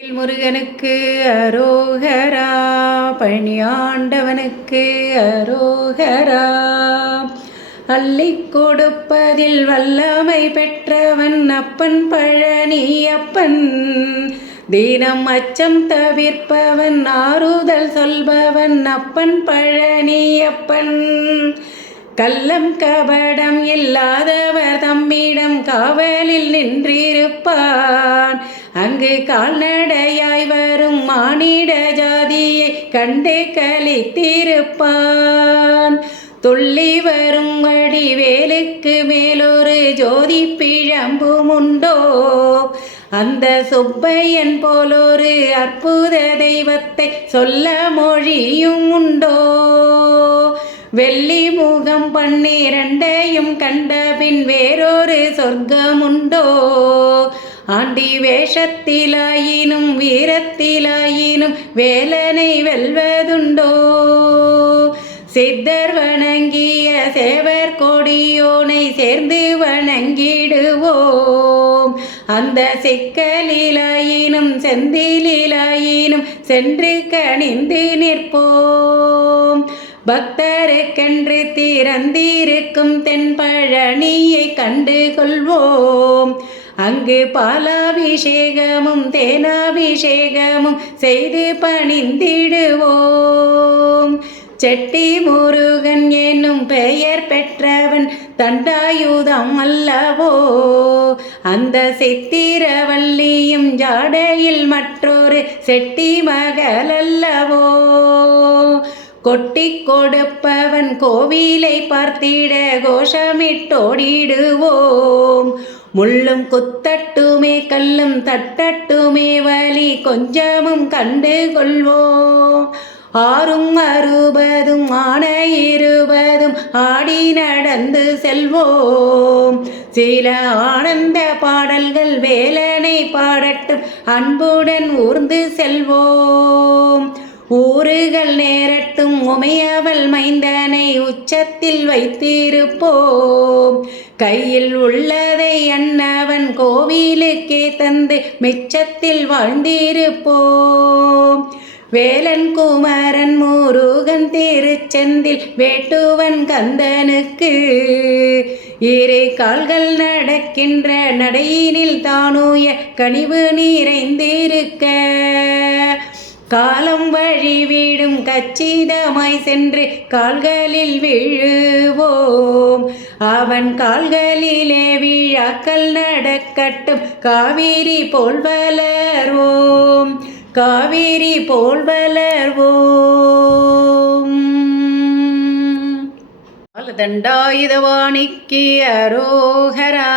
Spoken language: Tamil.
முருகனுக்கு அரோகரா, பழனியாண்டவனுக்கு அரோகரா. அள்ளிக் கொடுப்பதில் வல்லமை பெற்றவன் அப்பன் பழனியப்பன். தினம் அச்சம் தவிர்ப்பவன், ஆறுதல் சொல்பவன் அப்பன் பழனியப்பன். கள்ளம் கபடம் இல்லாதவர் தம்மிடம் காவலில் நின்றிருப்பான். அங்கு கால்நடையாய் வரும் மானிட ஜாதியை கண்டே கலித்திருப்பான். துள்ளி வரும் வடிவேலுக்கு மேலொரு ஜோதி பிழம்பும் உண்டோ? அந்த சுப்பையன் போலொரு அற்புத தெய்வத்தை சொல்ல மொழியும் உண்டோ? வெள்ளி முகம் 12 கண்டபின் வேறொரு சொர்க்கம் உண்டோ? ஆண்டி வேஷத்திலாயினும் வீரத்திலாயினும் வேலனை வெல்வதுண்டோ? சித்தர் வணங்கிய சேவர் கொடியோனை சேர்ந்து வணங்கிடுவோம். அந்த சிக்கலிலாயினும் செந்திலாயினும் சென்று கணிந்து நிற்போம். பக்தருக்கென்று திறந்திருக்கும் தென்பழனியை கண்டு கொள்வோம். அங்கு பாலாபிஷேகமும் தேனாபிஷேகமும் செய்து பணிந்திடுவோம். செட்டி முருகன் என்னும் பெயர் பெற்றவன் தண்டாயுதம் அல்லவோ? அந்த சித்திரவல்லியும் ஜாடையில் மற்றொரு செட்டி மகள் அல்லவோ? கொட்டி கொடுப்பவன் கோவிலை பார்த்திட கோஷமிட்டோடிடுவோம். முள்ளும் குத்தட்டுமே கல்லும் தட்டட்டுமே வலி கொஞ்சமும் கண்டு கொள்வோம். 6 60 ஆன 20 ஆடி நடந்து செல்வோம். சில ஆனந்த பாடல்கள் வேலனை பாடட்டும் அன்புடன் ஊர்ந்து செல்வோம். ஊறுகள் நேரட்டும் உமையவள் மைந்தனை உச்சத்தில் வைத்திருப்போம். கையில் உள்ளதை அன்னவன் கோவிலுக்கே தந்து மிச்சத்தில் வாழ்ந்திருப்போம். வேலன் குமரன் முருகன் திருச்செந்தில் வேட்டுவன் கந்தனுக்கு 2 கால்கள் நடக்கின்ற நடையினில் தானுய கனிவு நிறைந்திருக்க. காலம் வழிவிடும் கச்சிதமாய் சென்று கால்களில் விழுவோம். அவன் கால்களிலே விழாக்கள் நடக்கட்டும் காவிரி போல் வளர்வோம். காவிரி போல் வளர்வோம். தண்டாயுதவாணிக்கு அரோகரா.